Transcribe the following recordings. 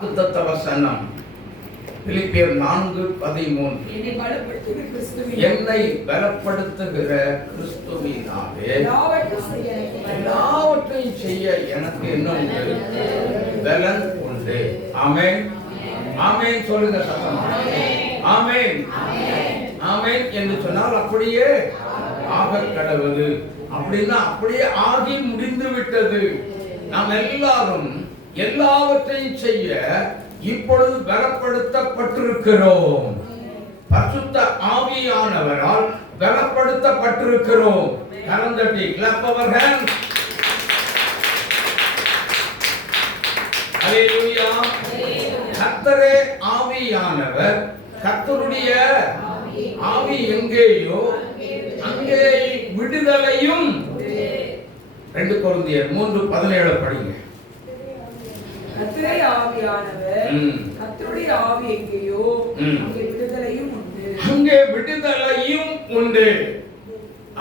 வாக்குத்தத்த வசனம் பிலிப்பியர் 4:13 என்னை பலப்படுத்துகிற கிறிஸ்துவினாலே எல்லாவற்றையும் செய்ய எனக்கு என்ன உண்டு? பலன் உண்டு. ஆமென் ஆமென் சொல்லுங்க சத்தமா. ஆமென் ஆமென் என்று சொன்னால் அப்படியே ஆக கடவுது. அப்படின்னா அப்படியே ஆகி முடிந்து விட்டது. நாம் எல்லாரும் எல்லாவற்றையும் செய்ய இப்பொழுது பலப்படுத்தப்பட்டிருக்கிறோம். பரிசுத்த ஆவியானவரால் பலப்படுத்தப்பட்டிருக்கிறோம். கரந்தட்டி clap our hands. ஹalleluya. கர்த்தரே ஆவியானவர். கர்த்தருடைய ஆவி எங்கேயோ அங்கே விடுதலையும். 2 கொரிந்தியர் 3:17 படிங்க. கர்த்தருடைய ஆவியானவர், கர்த்தருடைய ஆவி எங்கேயோ அங்கே விடுதலையும் உண்டு. அங்கே விடுதலையும் உண்டு.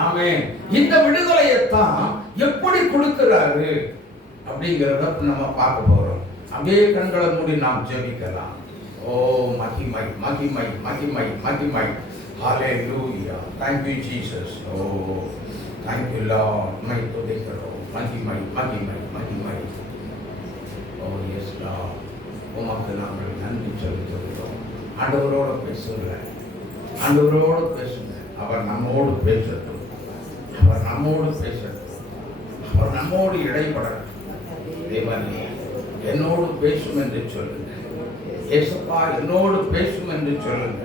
ஆமென். இந்த விடுதலையை தான் எப்படி கொடுக்கிறாரு அப்படிங்கறத நம்ம பார்க்க போறோம். அப்படியே கண்களை மூடி நாம் ஜெபிக்கலாம். ஓ மகிமை மகிமை மகிமை மகிமை. ஹalleluya. Thank you Jesus. Oh thank you Lord. My துதிக்கிறோம். மகிமை மகிமை மகிமை. Oh yes Lord. உமக்கு நாங்கள் நன்றி செலுத்துகிறோம். ஆண்டவரோடு பேசுங்க. ஆண்டவரோடு பேசுங்க. அவர் நம்மோடு பேசட்டும். அவர் நம்மோடு பேசட்டும். அவர் நம்மோடு இடைப்படட்டும். தேவனே என்னோடு பேசும் என்று சொல்லுங்க. இயேசுப்பா என்னோடு பேசும் என்று சொல்லுங்க.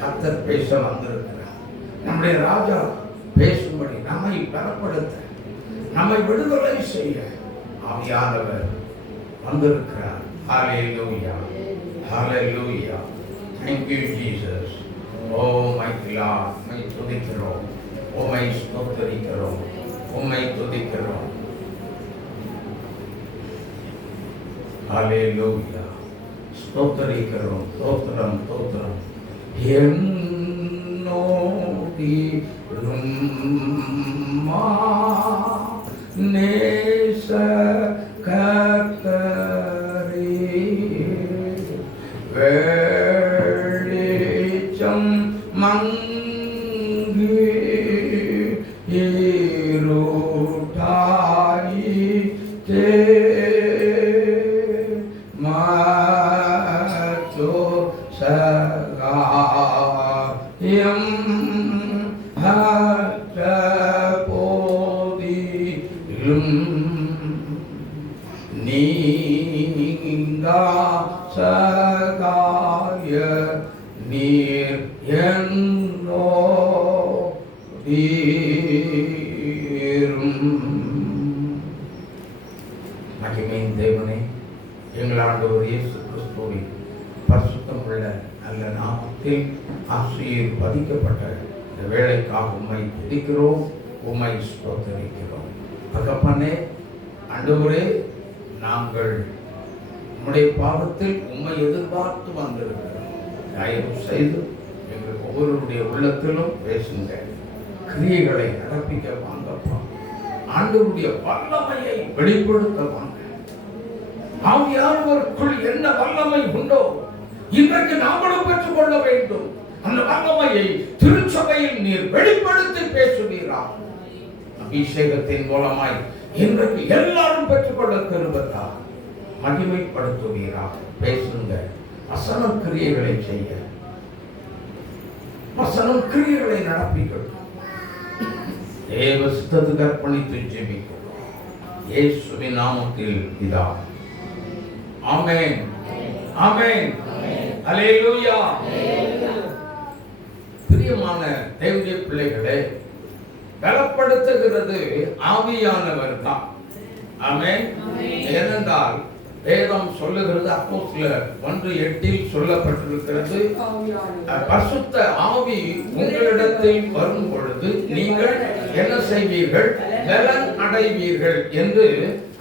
கர்த்தர் பேச வந்திருக்கிறார். நம்முடைய ராஜா பேசும்படி நம்மை பலப்படுத்த, நம்மை விடுதலை செய்ய ஆவியானவர் வந்திருக்கிறார். Hallelujah. Hallelujah. Thank you Jesus. Oh my God. My துதிக்கிறோம். உம்மை ஸ்தோத்திரிக்கிறோம். உம்மை துதிக்கிறோம். Hallelujah. ஸ்தோத்திரிக்கிறோம். ஸ்தோத்திரம் ஸ்தோத்திரம். என்னோடி ரும்மா நேச கர்த்தரே வெளிச்சம் மங்கி இருட்டாயி மாற்றோ சகாயம் ஹட்ட போதிலும் நீங்கா சகாய நீர் என்னோடீரும். மகிமையின் தேவனே, எங்கள் ஆண்டவர் இயேசு கிறிஸ்துவின் பரிசுத்தமுள்ள நல்ல நாமத்தில் ஆசீர்வதிக்கப்பட்ட இந்த வேளைக்காக உம்மை துதிக்கிறோம். உம்மை ஸ்தோத்திரிக்கிறோம். தகப்பனே, ஆண்டவரே, நாங்கள் உம்முடைய பாதத்தில் உம்மை எதிர்பார்த்து வந்திருக்கிறோம். தயவு செய்து எங்கள் ஒவ்வொருடைய உள்ளத்திலும் பேசுங்க. கிரியைகளை நடப்பிக்க வாங்கப்பா. ஆண்டவருடைய வல்லமையை வெளிப்படுத்த வாங்க. ஆவியானவருக்குள் என்ன வல்லமை உண்டோ இன்றைக்கு நாங்களும் பெற்றுக் கொள்ள வேண்டும். அந்த வல்லமையை திருச்சபையில் நீர் வெளிப்படுத்தி பேசுவீரா. அபிஷேகத்தின் மூலமாய் இன்றைக்கு எல்லாரும் பெற்றுக்கொள்ள கிருபையா மகிமைப்படுத்துவீரா. பேசுங்க. வசனம் கிரியைகளை செய்ய, வசனம் கிரியைகளை நடப்பிக்கட்டும். தேவ சித்தத்துக்கு அர்ப்பணித்து ஜெபிக்கிறோம். இயேசுவின் நாமத்தில் இதா. ஆமென் ஆமென். ஹalleluya. பிரியமான தேவனுடைய பிள்ளைகளே, பலப்படுத்துகிறது ஆவியானவர் தான். ஆமென். ஏனென்றால் வேதம் சொல்லுகிறது, அப்போஸ்தலர் 1:8 சொல்லப்பட்டிருக்கிறது, பரிசுத்த ஆவி உங்களிடத்தில் வரும் பொழுது நீங்கள் என்ன செய்வீர்கள்? பலன் அடைவீர்கள் என்று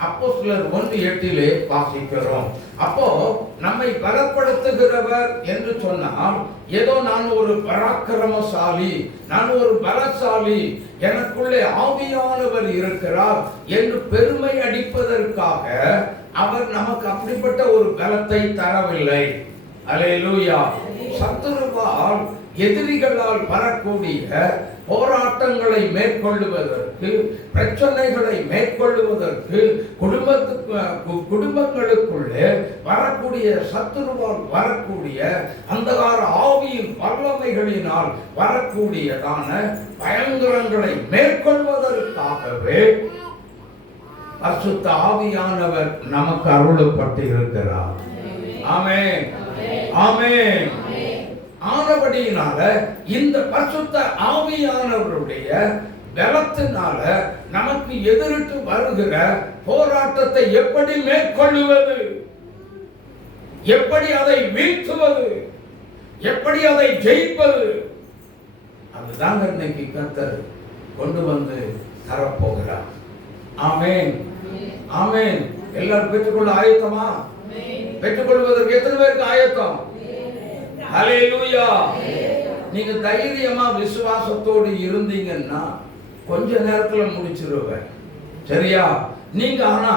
அப்போஸ்தலர் 1:8 வாசிக்கிறோம். அப்போ நம்மை பலப்படுத்துகிறவர் என்று சொன்னால் ஏதோ நான் ஒரு பராக்கிரமசாலி, நான் ஒரு பலசாலி, எனக்குள்ளே ஆவியானவர் இருக்கிறார் என்று பெருமை அடிப்பதற்காக அவர் நமக்கு அப்படிப்பட்ட ஒரு பலத்தை தரவில்லை. அல்லேலூயா. சத்துருவால் எதிரிகளால் வரக்கூடிய போராட்டங்களை மேற்கொள்ளுவதற்கு, பிரச்சனைகளை மேற்கொள்ளுவதற்கு, குடும்பங்களுக்குள்ளே வரக்கூடிய சத்துருவால் வரக்கூடிய அந்தகார ஆவியின் வல்லமைகளினால் வரக்கூடியதான பயங்கரங்களை மேற்கொள்வதற்காகவே பரிசுத்த ஆவியானவர் நமக்கு அருளப்பட்டிருக்கிறார். ஆமென், ஆமென். ஆனபடியினால இந்த பரிசுத்த ஆவியானவருடைய பலத்தினால நமக்கு எதிரிட்டு வருகிற போராட்டத்தை எப்படி மேற்கொள்ளுவது, எப்படி அதை வீழ்த்துவது, எப்படி அதை ஜெயிப்பது, அதுதான் இன்னைக்கு கர்த்தர் கொண்டு வந்து தரப்போகிறார். ஆமென், ஆமென். எல்லாரும் பெற்றுக்கொள்ள ஆயத்தமா? பெற்றுக்கொள்வதற்கு எத்தனை பேருக்கு ஆயத்தம்? ஹல்லேலூயா. நீங்க தைரியமா விசுவாசத்தோடு இருந்தீங்கன்னா கொஞ்ச நேரத்துல முடிச்சிருவேன், சரியா? நீங்க ஆனா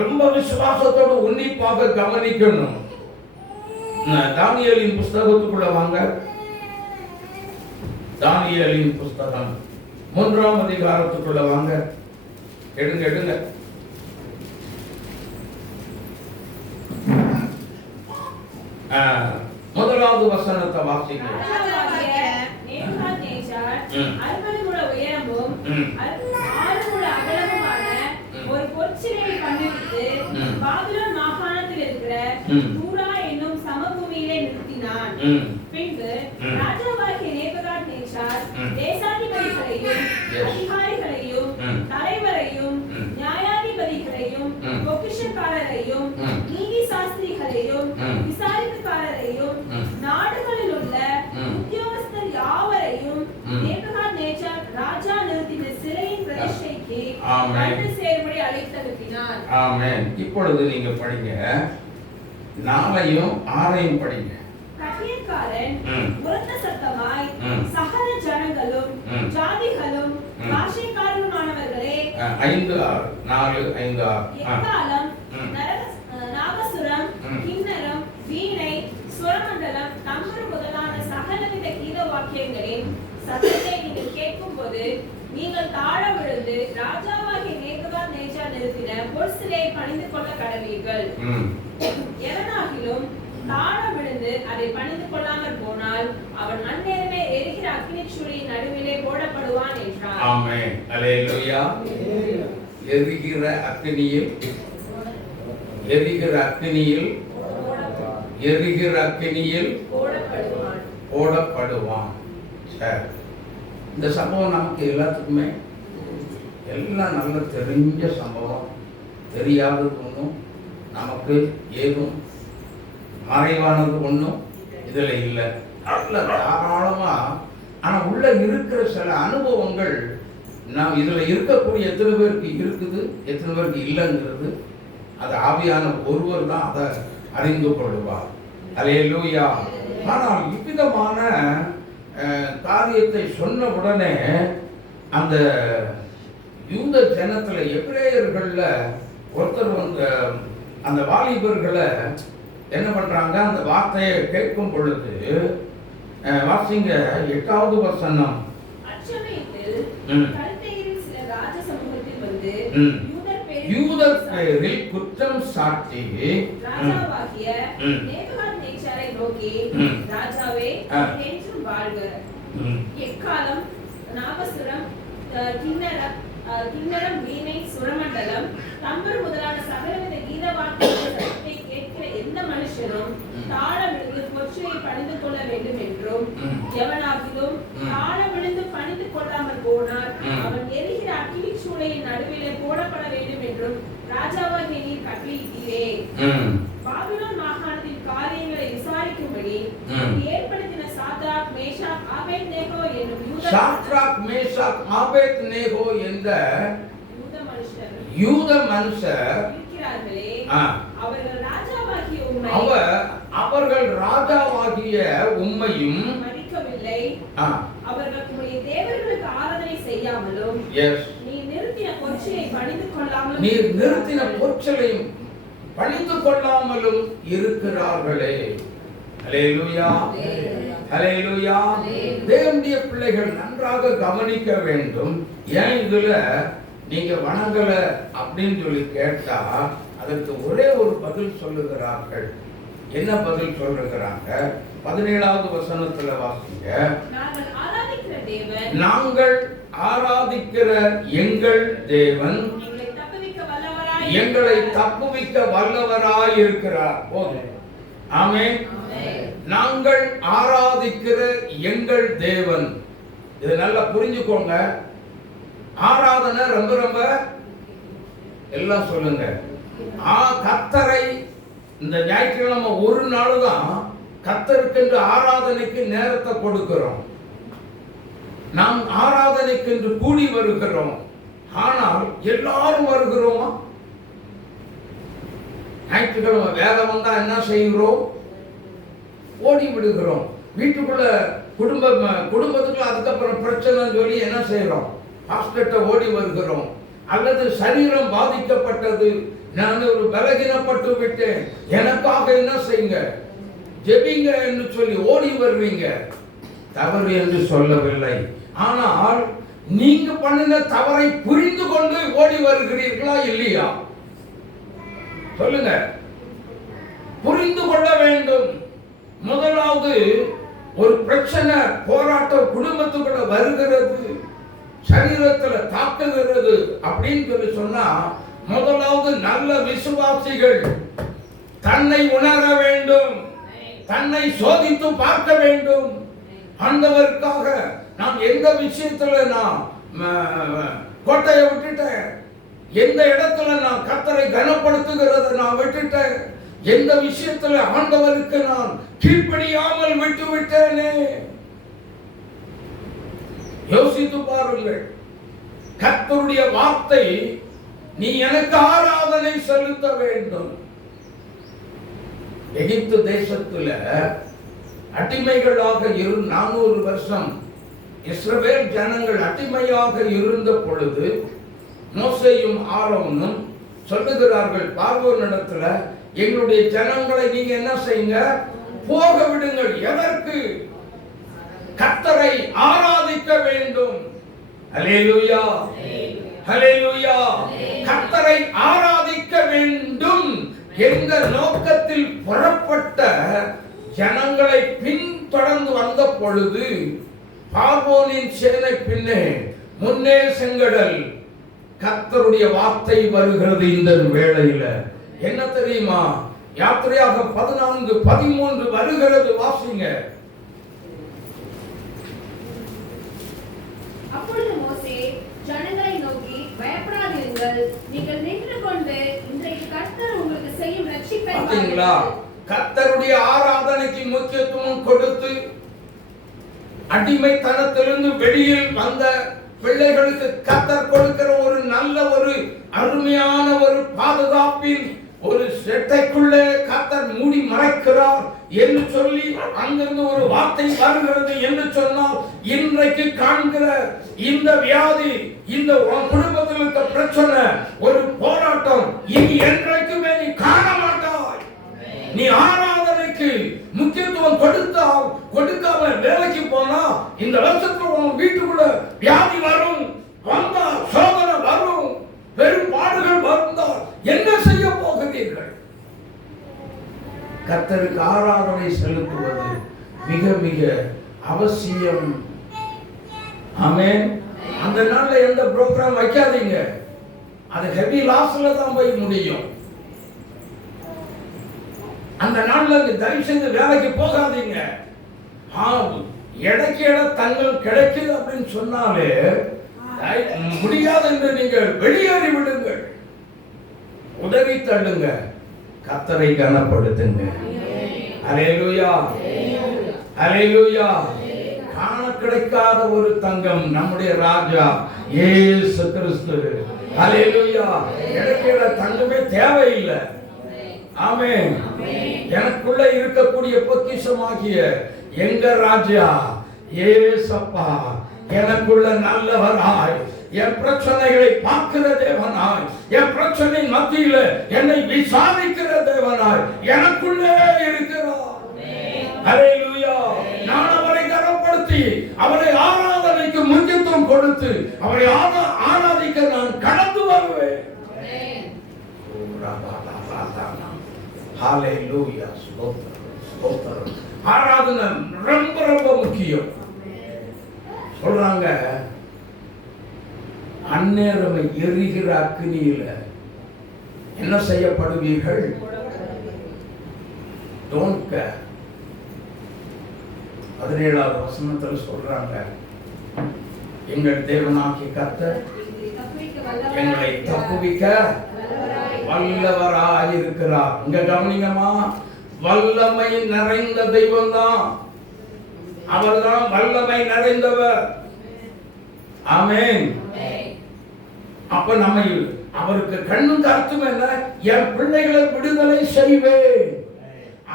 ரொம்ப விசுவாசத்தோடு உன்னிப்பாக கவனிக்கணும். தானியேலின் புஸ்தகத்துக்குள்ள வாங்க. தானியேலின் புஸ்தகம் 3ஆம் அதிகாரத்துக்குள்ள வாங்க. எடுங்க. முதலாவது வசனத்தை வாசிங்க. ஒரு பொற்சிலையை கண்டுபிடித்து பாபிலோன் மாகாணத்தில் இருக்கிற தூரா என்னும் சமபூமியிலே நிறுத்தினான். பின்பு ராஜாவாகிய நேபுகாத்நேச்சார் தேசாதிபதிகளையும் அதிகாரிகளையும் தலைவரையும் நியாயாதிபதிகளையும் பொக்கிஷக்காரரையும் நீதி சாஸ்திரிகளையும் விசாரிப்புக்காரரையும் நாடுகளில் உள்ள உத்தியோகஸ்தர் யாவரையும் நேபுகாத்நேச்சார் ராஜா நிறுத்தின சிலையின் பிரதிஷ்டைக்கு வந்து சேரும்படி அழைத்தனுப்பினார். ஆமென். இப்பொழுது நீங்க படிங்க, 4ஐயும் 6ஐயும் படிங்க. கட்டியக்காரன் உரத்த சத்தமாய் சகல ஜனங்களும் ஜாதிகளும் பாஷைக்காரருமானவர்களே 5 6 4 5 6 எக்காலம் நாகசுரம் கிண்ணரம் வீணை சுரமண்டலம் தம்புரு முதலான சகலவித கீத வாக்கியங்களின் சத்தத்தை நீங்கள் கேட்கும்போது நீங்கள் தாழ விழுந்து ராஜாவாகிய நேபுகாத்நேச்சார் நிறுத்தின பொற்சிலையை பணிந்து கொள்ள கடவீர்கள். எவனாகிலும் தாழ விழுந்து அதை பணிந்து கொள்ளாமல் போனால் அவன் அந்நேரமே எரிகிற அக்கினிச்சூளையின் நடுவிலே போடப்படுவான் என்றார். ஆமென், அல்லேலூயா. எரிகிற அக்கினியில் போடப்படுவான். சரி, இந்த சம்பவம் நமக்கு எல்லாத்துக்குமே எல்லாம் நல்ல தெரிஞ்ச சம்பவம். தெரியாதது ஒன்றும், நமக்கு ஏதும் மறைவானது ஒன்றும் இதுல இல்லை. நல்ல தாராளமா, ஆனா உள்ள இருக்கிற சில அனுபவங்கள் நாம் இதுல இருக்கக்கூடிய எத்தனை பேருக்கு இருக்குது, எத்தனை பேருக்கு இல்லைங்கிறது அது ஆவியான ஒருவர் தான் அதை அறிந்து கொள்வார். அல்லேலூயா. ஆனால் இவ்விதமான காரியத்தை சொன்ன உடனே அந்த யூத ஜனத்துல எபிரேயர்கள்ல ஒருத்தர் வந்து அந்த வாலிபர்களை என்ன பண்றாங்க, அந்த வார்த்தையை கேட்கும் பொழுது வாசிங்க 8வது வசனம். யூதர் பேரில் குற்றம் சாட்டி ராஜாவாகிய நேபுகாத்நேச்சாரை நோக்கி, ராஜாவே என்றும் வாழ்க. எக்காலம் நாகசுரம் கிண்ணரம் வீணை சுரமண்டலம் தம்புரு முதலான சகலவித கீத வாக்கியத்தை கேட்கிற எந்த மனுஷனும் தாழ விழுந்து பொற்சிலையை பணிந்து கொள்ள வேண்டும் என்றும் எவனாகிலும் தாழ விழுந்து பணிந்து கொள்ளாமல் போனால் அவன் எரிகிற அக்கினிச்சூளையின் நடுவிலே போடப்பட வேண்டும் என்றும் ராஜாவாகிய நீர் கட்டளையிட்டீரே. பாபிலோன் மாகாணத்தின் காரியங்களை விசாரிக்கும்படி ஏற்படுத்தின சாத்ராக் மேஷாக் ஆபேத்நேகோ என்னும் என்ற யூத மனுஷர் இருக்கிறார்களே, அவர்கள் ராஜாவாகிய உம்மையும் மதிக்கவில்லை. அவர்கள் உம்முடைய தேவர்களுக்கு ஆராதனை செய்யாமலும் நீர் நிறுத்தின பொற்சிலையை பணிந்து கொள்ளாமலும் பணிந்து கொள்ளாமலும் இருக்கிறார்களே. ஹல்லேலூயா, ஹல்லேலூயா. தேவனுடைய பிள்ளைகள் நன்றாக கவனிக்க வேண்டும். ஏன் இதுல நீங்க வணங்கல அப்படின்னு சொல்லி கேட்டா அதற்கு ஒரே ஒரு பதில் சொல்லுகிறார்கள். என்ன பதில் சொல்லுகிறாங்க? 17வது வசனத்துல வாசிங்க. நாங்கள் ஆராதிக்கிற எங்கள் தேவன் எங்களை தப்புவிக்க வல்லவராய் இருக்கிறார். போதும். ஆமென். நாங்கள் ஆராதிக்கிற எங்கள் தேவன். இது நல்லா புரிஞ்சுக்கோங்க. ஆராதனை ரொம்ப ரொம்ப எல்லாம் சொல்லுங்க. கர்த்தரை இந்த ஞாயிற்றுக்கிழமை ஒரு நாள் தான் கர்த்தருக்கென்று ஆராதனைக்கு நேரத்தை கொடுக்கிறோம். நாம் ஆராதனைக்கென்று கூடி வருகிறோம். ஆனால் எல்லாரும் வருகிறோமா? ஞாயிற்றுக்கிழமை வேலை வந்தா என்ன செய்கிறோம்? ஓடி விடுகிறோம். வீட்டுக்குள்ள குடும்பத்துக்குள்ள அதுக்கப்புறம் பிரச்சனைன்னு சொல்லி என்ன செய்யறோம்? ஹாஸ்பிட்டல்ல ஓடி வருகிறோம். அல்லது சரீரம் பாதிக்கப்பட்டது, நான் ஒரு பலகீனப்பட்டு விட்டேன், எனக்காக என்ன செய்யுங்க, ஜெபிங்க என்று சொல்லி ஓடி வருவீங்க. தவறு என்று சொல்லவில்லை. ஆனால் நீங்க பண்ணின தவறை புரிந்து கொண்டு ஓடி வருகிறீர்களா இல்லையா? சொல்லுங்க. புரிந்து கொள்ள வேண்டும். முதலாவது ஒரு பிரச்சனை போராட்டம் குடும்பத்துக்குள்ள வருகிறது, சரீரத்துல தாக்குகிறது அப்படின்னு சொல்லி சொன்னா முதலாவது நல்ல விசுவாசிகள் தன்னை உணர வேண்டும், தன்னை சோதித்து பார்க்க வேண்டும். ஆண்டவருக்காக நாம் எந்த விஷயத்துல நான் கோட்டையை விட்டுட்டேன், எந்த இடத்துல நான் கர்த்தரை கனப்படுத்துகிறத நான் விட்டுட்டேன், எந்த விஷயத்துல ஆண்டவருக்கு நான் கீழ்ப்படியாமல் விட்டு விட்டேனே. யோசித்து பாருங்கள். கர்த்தருடைய வார்த்தை, நீ எனக்கு ஆராதனை செலுத்த வேண்டும். எகிப்து தேசத்துல அடிமைகளாக 400 வருஷம் இஸ்ரவேல் ஜனங்கள் அடிமையாக இருந்த பொழுது மோசேயும் ஆரோனும் சொல்லுகிறார்கள் பார்வோனிடத்துல, எங்களுடைய ஜனங்களை நீங்க என்ன செய்யுங்க, போக விடுங்கள். எதற்கு? கர்த்தரை ஆராதிக்க வேண்டும். ஹல்லேலூயா, ஹல்லேலூயா. கர்த்தரை ஆராதிக்க வேண்டும் என்ற நோக்கத்தில் புறப்பட்ட ஜனங்களை பின்தொடர்ந்து வந்த பொழுது பார்வோனின் சேனை பின்னே, முன்னே செங்கடல். கர்த்தருடைய வார்த்தை வருகிறது இந்த வேளையில. என்ன தெரியுமா? யாத்திரையாக 14:13 வருகிறது. வாசிங்க. அப்பொழுது மோசே ஜனங்களை நோக்கி, பயப்படாதீர்கள், நீங்கள் நின்று கொண்டு இன்றைக்கு கர்த்தர் உங்களுக்கு செய்யும் ரட்சிப்பை பாத்தீங்களா? கர்த்தருடைய ஆராதனைக்கு முக்கியத்துவம் கொடுத்து அடிமைத்தனத்திலிருந்து வெளியில் வந்த பிள்ளைகளுக்கு கர்த்தர் கொடுக்கிற ஒரு நல்ல ஒரு அருமையான ஒரு பாதுகாப்பின் ஒரு செட்டைக்குள்ளே கர்த்தர் மூடி மறைக்கிறார் என்று சொல்லி அங்கிருந்து ஒரு வார்த்தை வருகிறது என்று சொன்னால், இன்றைக்கு காண்கிற இந்த வியாதி, இந்த குடும்பத்தில் இருக்க பிரச்சனை, ஒரு போராட்டம் இனி என்றைக்குமே நீ காண மாட்டாய். நீ ஆராதனைக்கு முக்கியத்துவம் கொடுக்காம வேலைக்கு போனா இந்த வருஷத்துல உன் வீட்டுக்குள்ள வியாதி வரும், வந்தா சோதனை வரும், பெரும் பாடுகள் வந்தால் என்ன செய்ய போகிறீர்கள்? கர்த்தருக்கு ஆராதனை செலுத்துவது மிக மிக அவசியம். ஆமென். அந்த நாள்ல எந்த ப்ரோக்ராம் வைக்காதீங்க. அது ஹெவி லாஸ்ல தான் போய் முடியும். அந்த நாள்ல தயவு செய்து வேலைக்கு போகாதீங்க. இடைக்கு இட தங்கம் கிடைக்குது அப்படின்னு சொன்னாலே முடியாது என்று நீங்கள் வெளியேறி விடுங்கள், உதவி தள்ளுங்க, கர்த்தரை கனப்படுத்துங்க. அல்லேலூயா, அல்லேலூயா. காண கிடைக்காத ஒரு தங்கம் நம்முடைய ராஜா இயேசு கிறிஸ்து. அல்லேலூயா. இடைக்கு இட தங்கமே தேவையில்லை. ஆமென். எனக்குள்ள இருக்கக்கூடிய பொக்கிஷமாகிய எங்க ராஜா இயேசப்பா எனக்குள்ள நல்லவராய் என் பிரச்சனைகளை பார்க்கிற தேவனாய், என் பிரச்சனை மத்தியில என்னை விசாரிக்கிற தேவனாய் எனக்குள்ளே இருக்கிறார். ஹல்லேலூயா. நான் அவரை கனப்படுத்தி அவரை ஆராதனைக்கு முக்கியத்துவம் கொடுத்து அவரை ஆராதிக்க நான் கடந்து வருவேன். ஹல்லேலூயா. ஸ்தோத்திரம். ஆராதனை ரொம்ப ரொம்ப முக்கியம். சொல்றாங்க, அந்நேரமே எரிகிற அக்கினியில என்ன செய்யப்படுவீர்கள்? Don't care. 17வது வசனத்தில் சொல்றாங்க, எங்கள் தேவனாகிய கர்த்தர் எங்களை தப்புவிக்க வல்லவராய் இருக்கிறார். இங்க கவனிங்கம்மா, வல்லமை நிறைந்த தெய்வம் தான். அவர்தான் வல்லமை நிறைந்தவர். ஆமென். அப்ப நம்ம அவருக்கு கண்ணும் கருத்தும் என்ன? என் பிள்ளைகளை விடுதலை செய்வேன்.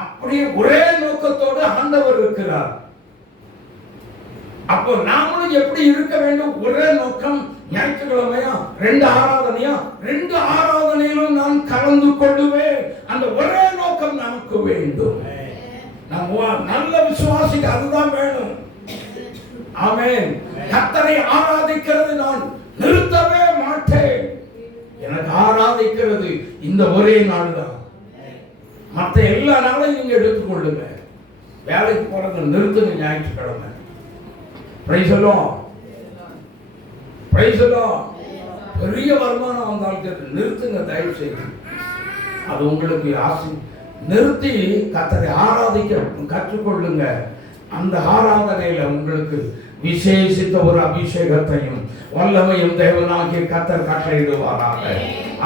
அப்படியே ஒரே நோக்கத்தோடு ஆண்டவர் இருக்கிறார். அப்போ நாமளும் எப்படி இருக்க வேண்டும்? ஒரே நோக்கம். ஞாயிற்றுக்கிழமையா 2 ஆராதனையா, 2 ஆராதனையிலும் நான் கலந்து கொள்ளுவேன். அந்த ஒரே நோக்கம் நமக்கு வேண்டும். நம்ம நல்ல விசுவாசிக்கு அதுதான் வேணும். ஆமென். கர்த்தரை ஆராதிக்கிறது நான் நிறுத்தவே மாட்டேன். எனக்கு ஆராதிக்கிறது இந்த ஒரே நாள் தான். மற்ற எல்லா நாளையும் நீங்க எடுத்துக்கொள்ளுங்க. வேலைக்கு போறதை நிறுத்துங்க. ஞாயிற்றுக்கிழமை பிரைஸ் எல்லாம் பெரிய வருமானம் வந்தாலும் நிறுத்துங்க தயவு செய்து. அது உங்களுக்கு ஆசை. நிறுத்தி கர்த்தரை ஆராதிக்க கற்றுக்கொள்ளுங்க. அந்த ஆராதனையில உங்களுக்கு விசேஷித்த ஒரு அபிஷேகத்தையும் வல்லமையும் தேவனாகிய கர்த்தர் கட்டளையிடுவாராக.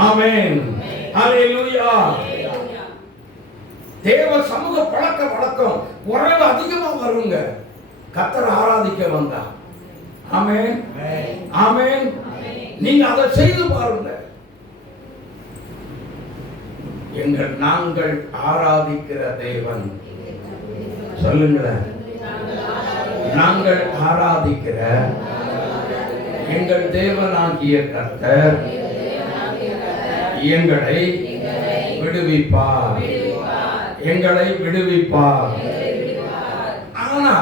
ஆமென். ஹல்லேலூயா. தேவ சமூக பழக்க வழக்கம் உறவு அதிகமா வருங்க கர்த்தரை ஆராதிக்க வந்தா. ஆமென். ஆமென். நீங்க அதை செய்து பாருங்க. நாங்கள் ஆராதிக்கிற தேவன், சொல்லுங்களேன், நாங்கள் ஆராதிக்கிற எங்கள் தேவனாகிய கர்த்தர் எங்களை விடுவிப்பார். எங்களை விடுவிப்பார். ஆனா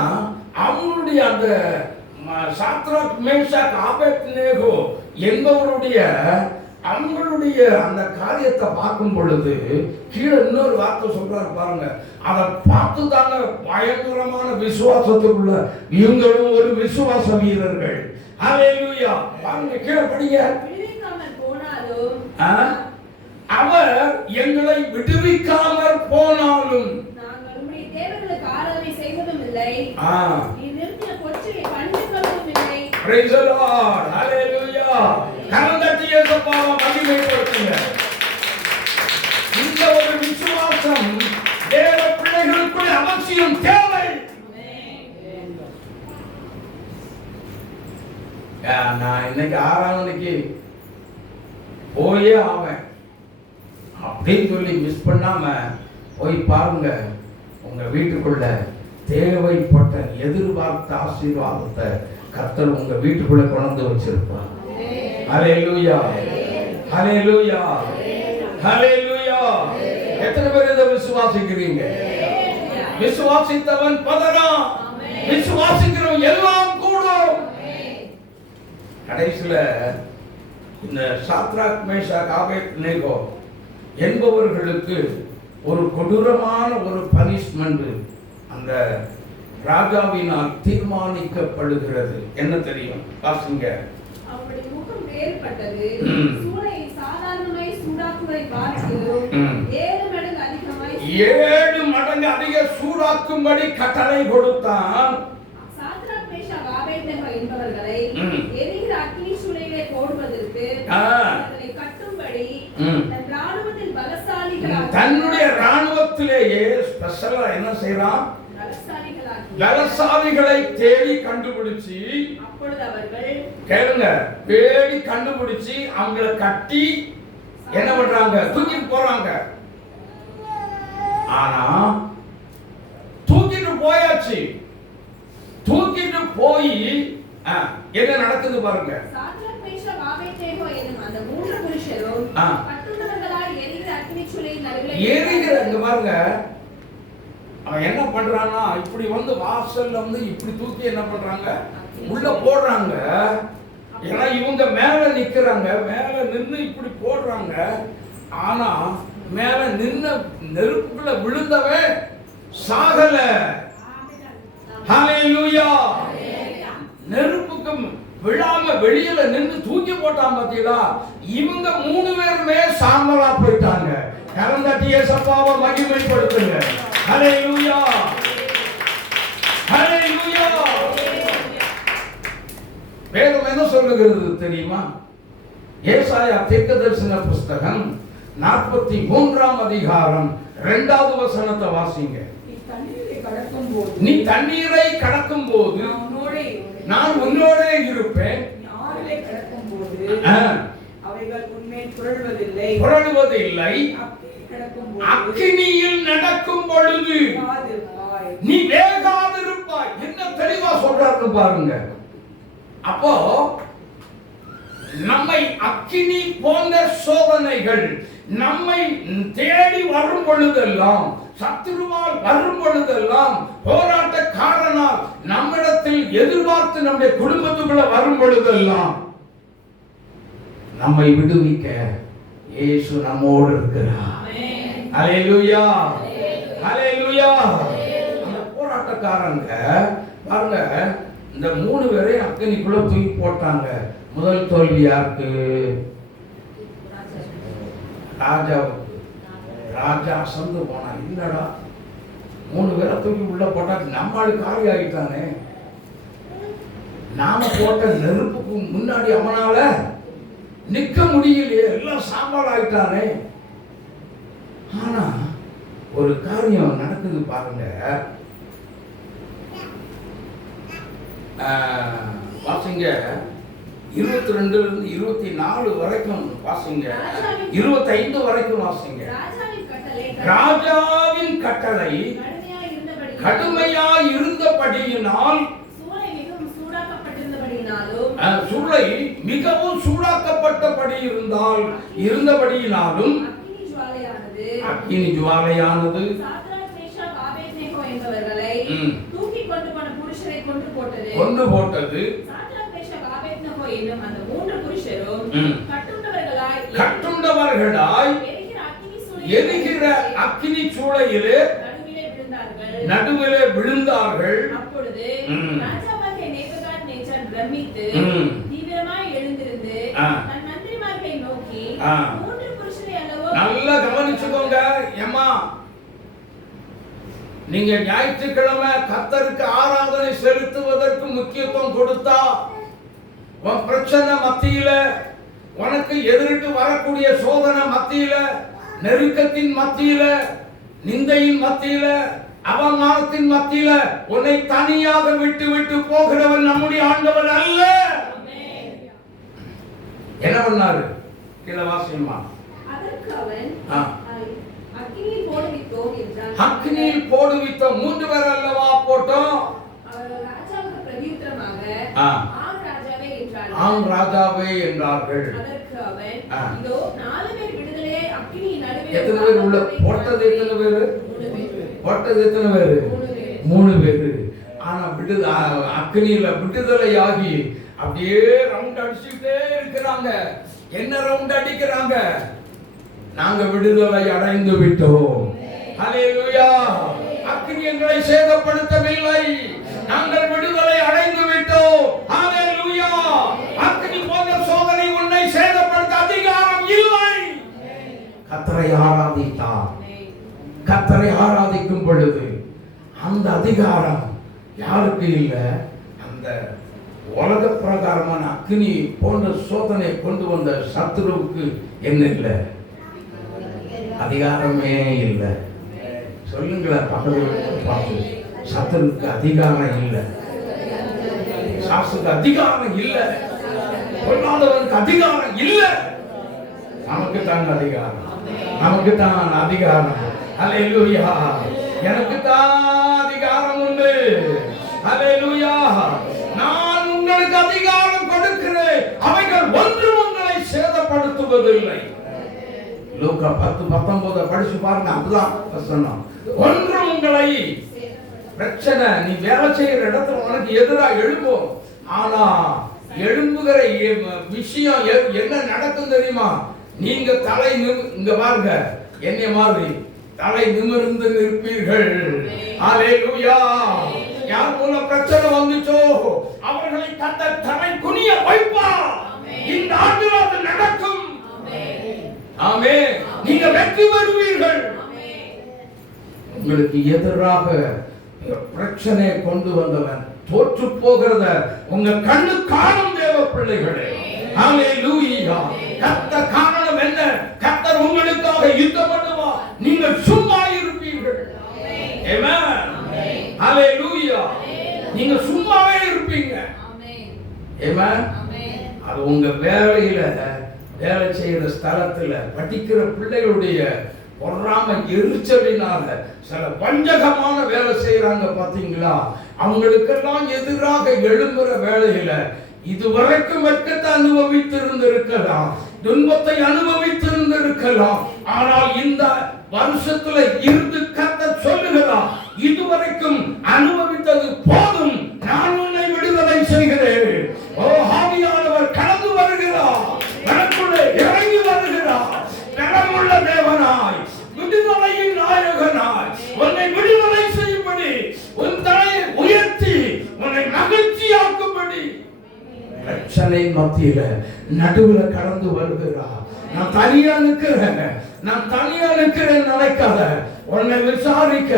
அவங்களுடைய அந்த சாத்ராக் மேஷாக் ஆபேத்நேகோ என்பவருடைய அவங்களுடைய அந்த காரியத்தை பார்க்கும் பொழுது கீழே இன்னொரு வார்த்தை சொல்றாரு பாருங்க. அதை பார்த்து தாங்க பயங்கரமான விசுவாசத்துக்குள்ள இவங்களும் ஒரு விசுவாச வீரர்கள். ஹல்லேலூயா. பாருங்க, கீழே படிங்க. அவர் எங்களை விடுவிக்காமற் போனாலும் Praise the Lord. Hallelujah. கரந்தட்டி இயேசுவை மகிமைப்படுத்துங்க. இந்த ஒரு விசுவாசம் தேவ பிள்ளைகளுக்கு அவசியம் தேவை. நான் இன்னைக்கு ஆராதனைக்கு போயே ஆவேன் அப்படின்னு சொல்லி மிஸ் பண்ணாம போய் பாருங்க. உங்க வீட்டுக்குள்ள தேவைப்பட்ட எதிர்பார்த்த ஆசீர்வாதத்தை கர்த்தர் உங்க வீட்டுக்குள்ள கொண்டு வச்சிருப்பார். ஹல்லேலூயா. ஹல்லேலூயா. ஹல்லேலூயா. எத்தனை பேர் இதை விசுவாசிக்கிறீங்க? விசுவாசித்தவன் பதறான், விசுவாசிக்கிறவன் எல்லாம் கூடும். கடைசியில இந்த சாத்ராக் மேஷாக் ஆபேத்நேகோ என்பவர்களுக்கு ஒரு கொடூரமான ஒரு பனிஷ்மெண்ட் அந்த ராஜாவினால் தீர்மானிக்கப்படுகிறது. என்ன தெரியும்? வாசிங்க. அவருடைய முகம் வேறுபட்டது. சூளை சாதாரணமாய் சூடாக்குவதை பார்க்கிறோம். 7 மடங்கு அதிக சூடாக்கும்படி கட்டளை கொடுத்தான். சாத்ராக் மேஷாக் ஆபேத்நேகோ என்பவர்களை எரிகிற அக்கினி சூளையிலே போடுவதற்கு அவர்களை கட்டும்படி தன் ராணுவத்தில் பலசாலிகளாக தன்னுடைய ராணுவத்திலேயே ஸ்பெஷலா என்ன செய்றான்? பலசாலிகளை தேடி கண்டுபிடிச்சு, அப்பொழுது அவர்கள் கேளுங்க, தேடி கண்டுபிடிச்சு அவங்களை கட்டி என்ன பண்றாங்க? தூக்கிட்டு போறாங்க. ஆனா தூக்கிட்டு போயாச்சு. தூக்கிட்டு போய் என்ன நடக்குது பாருங்க. சாத்ராக் மேஷாக் கட்டுண்டவர்களாய் எரிகிற அக்கினிச்சூளையின் நடுவிலே எரிகிற, இங்க பாருங்க, அவன் என்ன பண்றான்னா இப்படி வந்து வாசல்ல வந்து இப்படி தூக்கி என்ன பண்றாங்க உள்ள போடுறாங்க. ஏன்னா இவங்க மேல நிக்கிறாங்க, மேல நின்னு இப்படி போடுறாங்க. ஆனா மேல நின்ன நெருப்புக்குள்ள விழுந்தவன் சாகல. ஹல்லேலூயா. நெருப்புக்கு விழாம வெளியில நின்னு தூக்கி போட்டான் பாத்தீங்களா? இவங்க 3 பேருமே சாம்பலா போயிட்டாங்க. கரந்தட்டி இயேசுவை மகிமைப்படுத்துங்க. ஹல்லேலூயா, ஹல்லேலூயா. வேதம் என்ன சொல்லுகிறது தெரியுமா? ஏசாயா தீர்க்கதரிசன புஸ்தகம் 43ஆம் அதிகாரம் 2வது வசனத்தை வாசிங்க. நீ தண்ணீரை கடக்கும் போது நான் உன்னோடே இருப்பேன். அவைகள் உன்மேல் புரளுவதில்லை. அக்கினியில் நடக்கும் பொழுது நீ வேகாதிருப்பாய். என்ன தெளிவா சொல்றாரு பாருங்க. அப்போ நம்மை அக்கினி போன்ற சோதனைகள் நம்மை தேடி வரும் பொழுதெல்லாம், சத்துருவால் வரும் பொழுதெல்லாம், போராட்டக்காரனால் நம்மிடத்தில் எதிர்பார்த்து நம்முடைய குடும்பத்துக்குள்ள வரும் பொழுதெல்லாம் நம்மை விடுவிக்க இயேசு நம்மோடு இருக்கிறார். ஹல்லேலூயா, ஹல்லேலூயா. அந்த போராட்டக்காரங்க பாருங்க, இந்த 3 பேரை அக்கினிக்குள்ள தூக்கி போட்டாங்க. முதல் தோல்வி யாருக்கு? ராஜாவுக்கு. ராஜா அசந்து போனான். இல்லடா, 3 பேரை தூக்கி உள்ள போட்டா நம்மளுக்கு காலி ஆகிட்டானே, நாம போட்ட நெருப்புக்கு முன்னாடி அவனால நிக்க முடியலையே, எல்லாம் சாம்பல் ஆகிட்டானே. ஆனா ஒரு காரியம் நடக்குது பாருங்க. வாசிங்க 22 இருந்து 24 வரைக்கும் வாசிங்க. 25 வரைக்கும் வாசிங்க. ராஜாவின் கட்டளை கடுமையாய் இருந்தபடியினால், சூளை மிகவும் சூடாக்கப்பட்டபடி இருந்தபடியினாலும் அக்கினி ஜுவாலையானது கொண்டு போட்டது. கட்டுண்டவர்களாய் எரிகிற அக்கினி சூளையிலே நடுவிலே விழுந்தார்கள். அப்பொழுது ராஜாவாகிய நேபுகாத்நேச்சார் பிரமித்து தீவிரமாய் எழுந்திருந்து தன் மந்திரிமார்களை நோக்கி, 3 புருஷரை அல்லவோ. நல்லா கவனிச்சுக்கோங்க. ஏம்மா, நீங்க ஞாயிற்றுக்கிழமை கர்த்தருக்கு ஆராதனை செலுத்துவதற்கு முக்கியத்துவம் கொடுத்தா, உன் பிரச்சனை மத்தியில, உனக்கு எதிரிட்டு வரக்கூடிய சோதனை மத்தியில, நெருக்கத்தின் மத்தியில, நிந்தையின் மத்தியில, அவமானத்தின் மத்தியில உன்னை தனியாக விட்டு விட்டு போகிறவன் நம்முடைய ஆண்டவர் அல்ல. என்ன பண்ணாரு? கீழே வாசியம்மா. அதற்கு அவன், அக்கினியில் போடுவித்தோம் 3 பேர் அல்லவா போட்டோம். ராஜாவுக்கு பிரதியுத்தரமாக, ஆம் ராஜாவே என்றார்கள். அதற்கு அவன், இதோ 4 பேர் விடுதலையை அக்கினியின் நடுவே. எத்தனை பேர் உள்ள போட்டது? எத்தனை பேர் போட்டது? எத்தனை பேர்? 3 பேர். ஆனா அக்கினியில விடுதலையாகி அப்படியே ரவுண்ட் அடிச்சுட்டே இருக்கிறாங்க. என்ன ரவுண்ட் அடிக்கிறாங்க? நாங்க விடுதலை அடைந்து விட்டோம். ஹல்லேலூயா. அக்கினி எங்களை சேதப்படுத்தவில்லை, நாங்கள் விடுதலை அடைந்து விட்டோம். ஹல்லேலூயா. அக்கினி போன்ற சோதனை உன்னை சேதப்படுத்த அதிகாரம் இல்லை. கர்த்தரை ஆராதித்தார். கர்த்தரை ஆராதிக்கும் பொழுது அந்த அதிகாரம் யாருக்கு இல்லை? அந்த உலக பிரகாரமான அக்கினி போன்ற சோதனை கொண்டு வந்த சத்துருவுக்கு என்ன இல்லை? அதிகாரமே இல்லை. சொல்லுங்களேன், பார்த்து. சத்துருக்கு அதிகாரம் இல்லை, சாசுக்கு அதிகாரம் இல்லை, பொருளாதாரத்துக்கு அதிகாரம் இல்லை. நமக்கு தான் அதிகாரம், நமக்கு தான் அதிகாரம். ஹல்லேலூயா. எனக்கு தான் அதிகாரம் உண்டு. ஹல்லேலூயா. நான் உங்களுக்கு அதிகாரம் கொடுக்கிறேன், அவைகள் ஒன்றும் உங்களை சேதப்படுத்துவதில்லை. லூக்கா 10:19 படிச்சு பாருங்க. அதுதான் வசனம். ஒன்று உங்களை பிரச்சனை, நீ வேலை செய்யற இடத்துல உனக்கு எதிராக எழும்பும். ஆனா எழும்புகிற விஷயம் என்ன நடக்கும் தெரியுமா? நீங்க தலை இங்க பாருங்க, என்னைய மாதிரி தலை நிமிர்ந்து நிற்பீர்கள். ஹalleluya. யார் மூலம் பிரச்சனை வந்துச்சோ அவர்களை கர்த்தர் தலை குனிய வைப்பார். இந்த ஆண்டில் அது நடக்கும். ஆமென். நீங்க வெற்றி பெறுவீர்கள். உங்களுக்கு எதிராக பிரச்சனை கொண்டு வந்தவன் தோற்று போகிறத உங்க கண்ணு காணும் தேவ பிள்ளைகளே. ஹalleluya. கர்த்தர் காரணம் என்ன? கர்த்தர் உங்களுக்காக யுத்தம் பண்ணுவார். நீங்கள் சும்மா இருப்பீர்கள். ஆமென். ஹalleluya. நீங்க சும்மாவே இருப்பீங்க. ஆமென். அது உங்க வேலையில, வேலை செய்யற ஸ்தலத்துல படிக்கிற பிள்ளைகளுடைய பொறாம எரிச்சலினால சில வஞ்சகமான வேலை செய்யறாங்க பாத்தீங்களா? அவங்களுக்கெல்லாம் எதிராக எழும்புற வேலையில இதுவரைக்கும் வெட்கத்தை அனுபவித்திருந்திருக்கலாம், துன்பத்தை அனுபவித்திருந்திருக்கலாம். ஆனால் இந்த வருஷத்துல இருந்து கர்த்தர் சொல்லுகிறார், இதுவரைக்கும் அனுபவித்தது போதும், நான் உன்னை விடுதலை செய்கிறேன். ஓ, ஆவியானவர் கடந்து வருகிறார், எனக்குள்ளே இறங்கி வருகிறார். பலமுள்ள தேவனாய், விடுதலையின் நாயகனாய் உன்னை விடுதலை செய்யும்படி, உன் தலையை உயர்த்தி உன்னை மகிழ்ச்சியாக்கும்படி பிரச்சனை மத்தியில நடுவுல கடந்து வருகிறார். நான் தனியா நிற்கிறேன், நான் தனியா நிற்கிறேன் நினைக்காத. உன்னை விசாரிக்க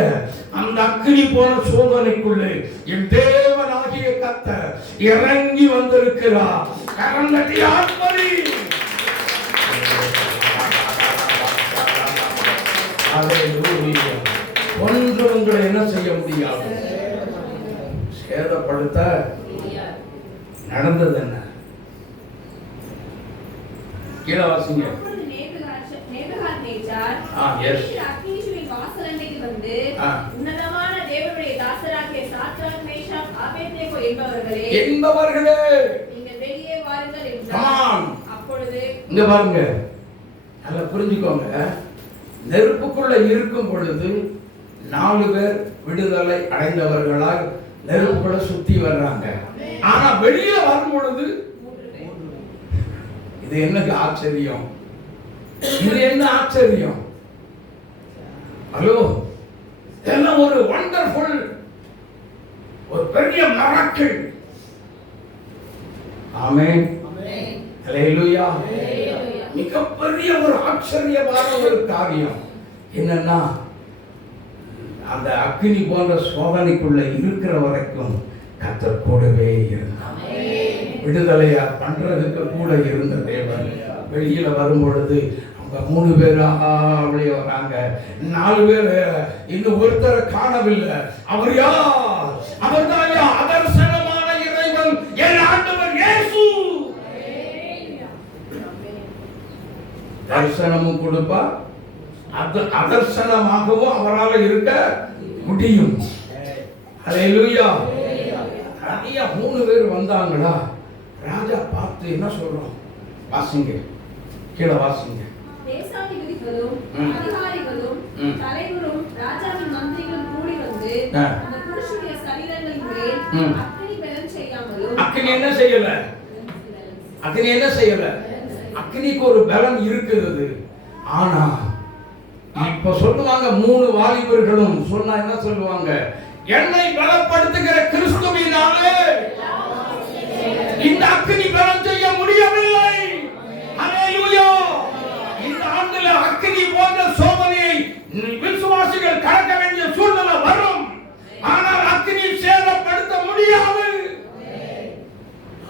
அந்த அக்கினி போன சோதனைக்குள்ளே என் தேவனாகிய கர்த்தர் இறங்கி வந்திருக்கிறார். கரந்தட்டி ஆத்மரி. ஒன்று உங்களை என்ன செய்ய முடியாது, சேதப்படுத்த. நடந்தது என்ன? கீழே வாசிங்க. உன்னதமான தேவனுடைய தாசராகிய சாத்ராக், மேஷாக், ஆபேத்நேகோ என்பவர்களே நீங்கள் வெளியே வாருங்கள் என்றார். அப்பொழுது இங்க பாருங்க, நல்லா புரிஞ்சுக்கோங்க. நெருப்புக்குள்ள இருக்கும் பொழுது 4 பேர் விடுதலை அடைந்தவர்களால் நெருப்புக்குள்ள சுத்தி வர்றாங்க. ஆனா வெளியே வரும் பொழுது இது என்ன ஆச்சரியம்? இது என்ன ஆச்சரியம்? ஹலோ, இதெல்லாம் ஒரு வண்டர்ஃபுல், ஒரு பெரிய மிராக்கிள். ஆமென். ஹalleluya. மிகப்பெரிய ஒரு ஆச்சரியமான ஒரு காரியம் என்னன்னா, அந்த அக்கினி போன்ற சோதனைக்குள்ள இருக்கிற வரைக்கும் கர்த்தர் கூடவே இருந்தார். விடுதலையா பண்றதுக்கு கூட இருந்த தேவன் வெளியில வரும் பொழுது அவங்க 3 பேர் அப்படியே வராங்க. 4 பேர் இன்னும் ஒருத்தரை காணவில்லை. அவர் யார்? அவர் தான் அதர்சனமான இறைவன், என் ஆண்டவர் இயேசு. தரிசனமும் கொடுப்பா, அதர்சனமாகவும் அவரால் இருக்க முடியும். ஹalleluya. நிறைய 3 பேர் வந்தாங்களா? ராஜா பார்த்து என்ன சொல்றோம்? வாசிங்க, கீழே வாசிங்க. தேசாதிபதிகளும் அதிகாரிகளும் தலைவரும் ராஜாவின் மந்திரிகளும் கூடி வந்து அந்த புருஷனுடைய சரீரங்களின் மேல் அக்கினி பலன் செய்யாமலும். அக்கினி என்ன செய்யல? அக்கினி என்ன செய்யல? அக்கினிக்கு ஒரு பலம் இருக்குது. ஆனா இப்ப சொல்லுவாங்க 3 வாலிபர்களும் சொன்னா என்ன சொல்லுவாங்க? என்னை பலப்படுத்துகிற கிறிஸ்துவினாலே இந்த அக்கினி பலம் செய்ய முடியவில்லை. ஹalleluya. இந்த ஆண்டுல அக்கினி போன்ற சோதனையை விசுவாசிகள் கடக்க வேண்டிய சூழ்நிலை வரும். ஆனால் அக்கினி சேதப்படுத்த முடியாது.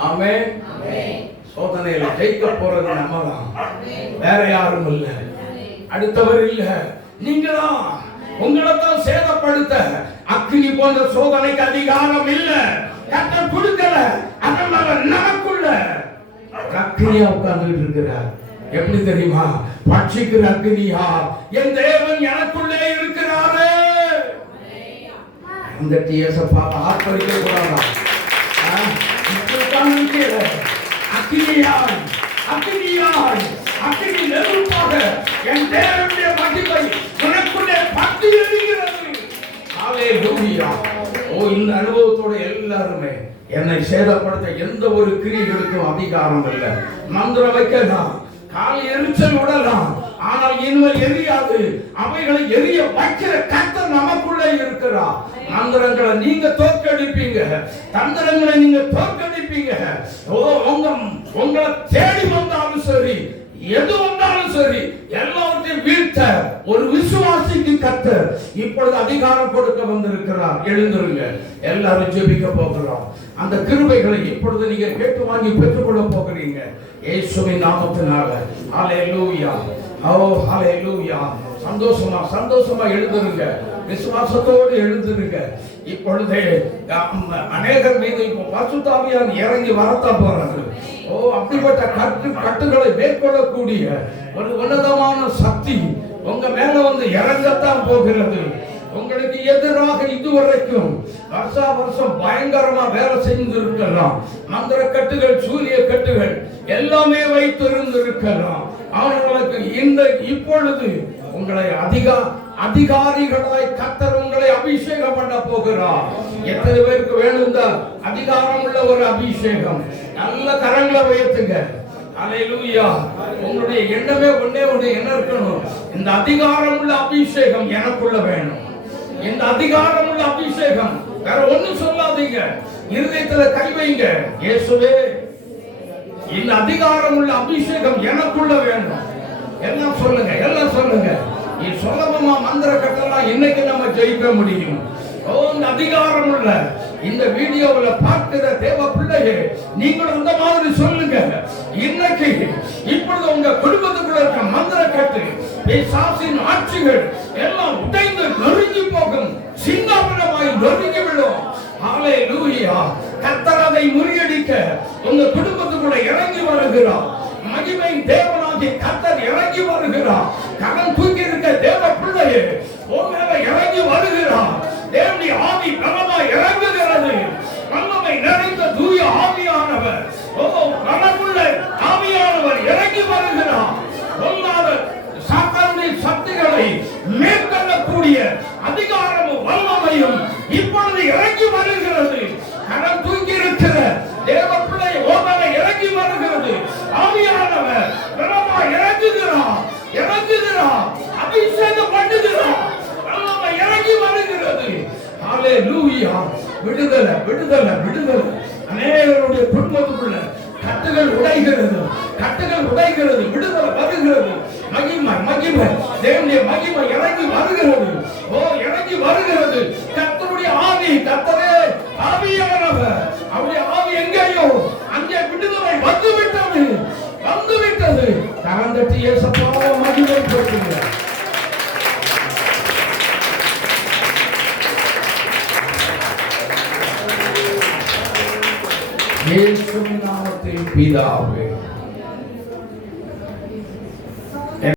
ஆமென். சோதனையில ஜெயிக்க போறது நம்ம தான், வேற யாரும் இல்ல, அடுத்தவர் இல்ல, நீங்க தான். உங்களை தான் சேதப்படுத்த அக்கினி போன்ற சோதனைக்கு அதிகாரம் இல்ல, கர்த்தர் கொடுக்கல. அதனால நமக்குள்ள அக்கினியா உட்கார்ந்துட்டு இருக்கிறார். எப்படி தெரியுமா? பட்சிக்கிற அக்கினியா என் தேவன் எனக்குள்ளே இருக்கிறாரே. அந்த டிஎஸ்எஃப் ஆர்ப்பரிக்க கூடாதா? அக்கினியா அக்கினியாய், அக்கினி நெருப்பாக என் தேவனுடைய மகிமை உனக்குள்ளே பற்றி எரிகிறது. ஹல்லேலூயா. ஓ, இந்த அனுபவத்தோட எல்லாருமே என்னை சேதப்படுத்த எந்த ஒரு கிரியைகளுக்கும் அதிகாரம் இல்லை. மந்திரம் வைக்கலாம், கால் எரிச்சல் விடலாம், ஆனால் இனிமேல் எரியாது. அவைகளை எரிய வைக்கிற கர்த்தர் நமக்குள்ளே இருக்கிறார். மந்திரங்களை நீங்க தோற்கடிப்பீங்க, தந்திரங்களை நீங்க தோற்கடிப்பீங்க. ஓ, உங்களை தேடி வந்தாலும் சரி, எது வந்தாலும் சரி, எல்லாத்தையும் வீழ்த்த ஒரு விசுவாசிக்கு கர்த்தர் இப்பொழுது அதிகாரம் கொடுக்க வந்திருக்கிறார். எழுந்திருங்க, எல்லாரும் ஜெபிக்க போகிறோம். அந்த கிருபைகளை இப்பொழுது நீங்க கேட்டு வாங்கி பெற்றுக்கொள்ள போகிறீங்க இயேசுவின் நாமத்தினால. ஹல்லேலூயா. ஓ ஹல்லேலூயா. சந்தோஷமா சந்தோஷமா எழுந்திருங்க, விசுவாசத்தோடு எழுந்திருங்க. இப்பொழுது அநேகர் மீது இப்போ பரிசுத்த ஆவியானவர் இறங்கி வரத்தான் போறாரு. ஓ, அப்படிப்பட்ட கட்டுகளை மேற்கொள்ளக்கூடிய ஒரு உன்னதமான சக்தி உங்க மேல வந்து இறங்கத்தான் போகிறது. உங்களுக்கு எதிராக இதுவரைக்கும் வருஷம் பயங்கரமா வேலை செய்திருக்கலாம். மந்திர கட்டுகள், சூரிய கட்டுகள் எல்லாமே வைத்திருந்திருக்கலாம். அவர்களுக்கு இப்பொழுது உங்களை அதிகாரிகளாய் கர்த்தர் உங்களை அபிஷேகம் பண்ண போகிறார். எத்தனை பேருக்கு வேணும் இந்த அதிகாரம் உள்ள ஒரு அபிஷேகம்? நல்ல கரங்களை உயர்த்துங்க. ஹல்லேலூயா. உங்களுடைய எண்ணமே ஒண்ணே ஒண்ணு, என்ன இருக்கணும்? இந்த அதிகாரம் உள்ள அபிஷேகம் எனக்குள்ள வேணும். இந்த அதிகாரம் உள்ள அபிஷேகம் வேற ஒண்ணும் சொல்லாதீங்க. இருதயத்துல கை வைங்க. இயேசுவே, இந்த அதிகாரம் உள்ள அபிஷேகம் எனக்குள்ள வேணும். எல்லாம் சொல்லுங்க, எல்லாம் சொல்லுங்க. நீ சுலபமா மந்திர கட்டலாம் இன்னைக்கு நம்ம ஜெயிக்க முடியும். இந்த அதிகாரம் உள்ள இந்த வீடியோவுல பார்க்கிற தேவ பிள்ளையே, நீங்கள் இந்த மாதிரி சொல்லுங்க. இன்னைக்கு இப்பொழுது உங்க குடும்பத்துக்குள்ள இருக்க மந்திர கட்டு, பிசாசின் ஆட்சிகள் எல்லாம் உடைந்து நொறுங்கி போகும், சின்னாபின்னமாய் நொறுங்கி விடும். ஹல்லேலூயா. கர்த்தர் அதை முறியடிக்க உங்க குடும்பத்துக்குள்ள இறங்கி வருகிறார். மகிமை தேவனாகிய கர்த்தர் இறங்கி வருகிறார். கடன் தூக்கி இருக்க தேவ பிள்ளையே, உன் மேல இறங்கி வருகிறார். தேவனுடைய ஆவி பலமாய் இறங்குகிறது. வல்லமை நிறைந்த தூய ஆவியானவர், பலமுள்ள ஆவியானவர் இறங்கி வருகிறார். பொல்லாத சாத்தானுடைய சக்திகளை மேற்கொள்ளக்கூடிய அதிகாரமும் வல்லமையும் இப்பொழுது இறங்கி வருகிறது. கடன் தூக்கி இருக்கிற தேவ பிள்ளை ஓமன இறங்கி வருகிறது. ஆவியானவர் பலமாய் இறங்குகிறார், அபிஷேகம் பண்ணுகிறார். வல்லமை இறங்கி வருகிறது. ஹல்லேலூயா. விடுதலை, விடுதலை, விடுதலை. அநேகருடைய குடும்பத்துக்குள்ள கட்டுகள் உடைகிறது, கட்டுகள் உடைகிறது, விடுதலை வருகிறது. மகிமை, மகிமை, தேவனுடைய மகிமை இறங்கி வருகிறது. ஓ, இறங்கி வருகிறது. கர்த்தருடைய ஆவி, கர்த்தரே ஆவியானவர், அவருடைய ஆவி எங்கேயோ அங்கே விடுதலை வந்துவிட்டது, வந்துவிட்டது. கரந்தட்டி இயேசுவே மகிமை போற்றுங்க. இயேசுவின் நாமத்தில் பிதாவே.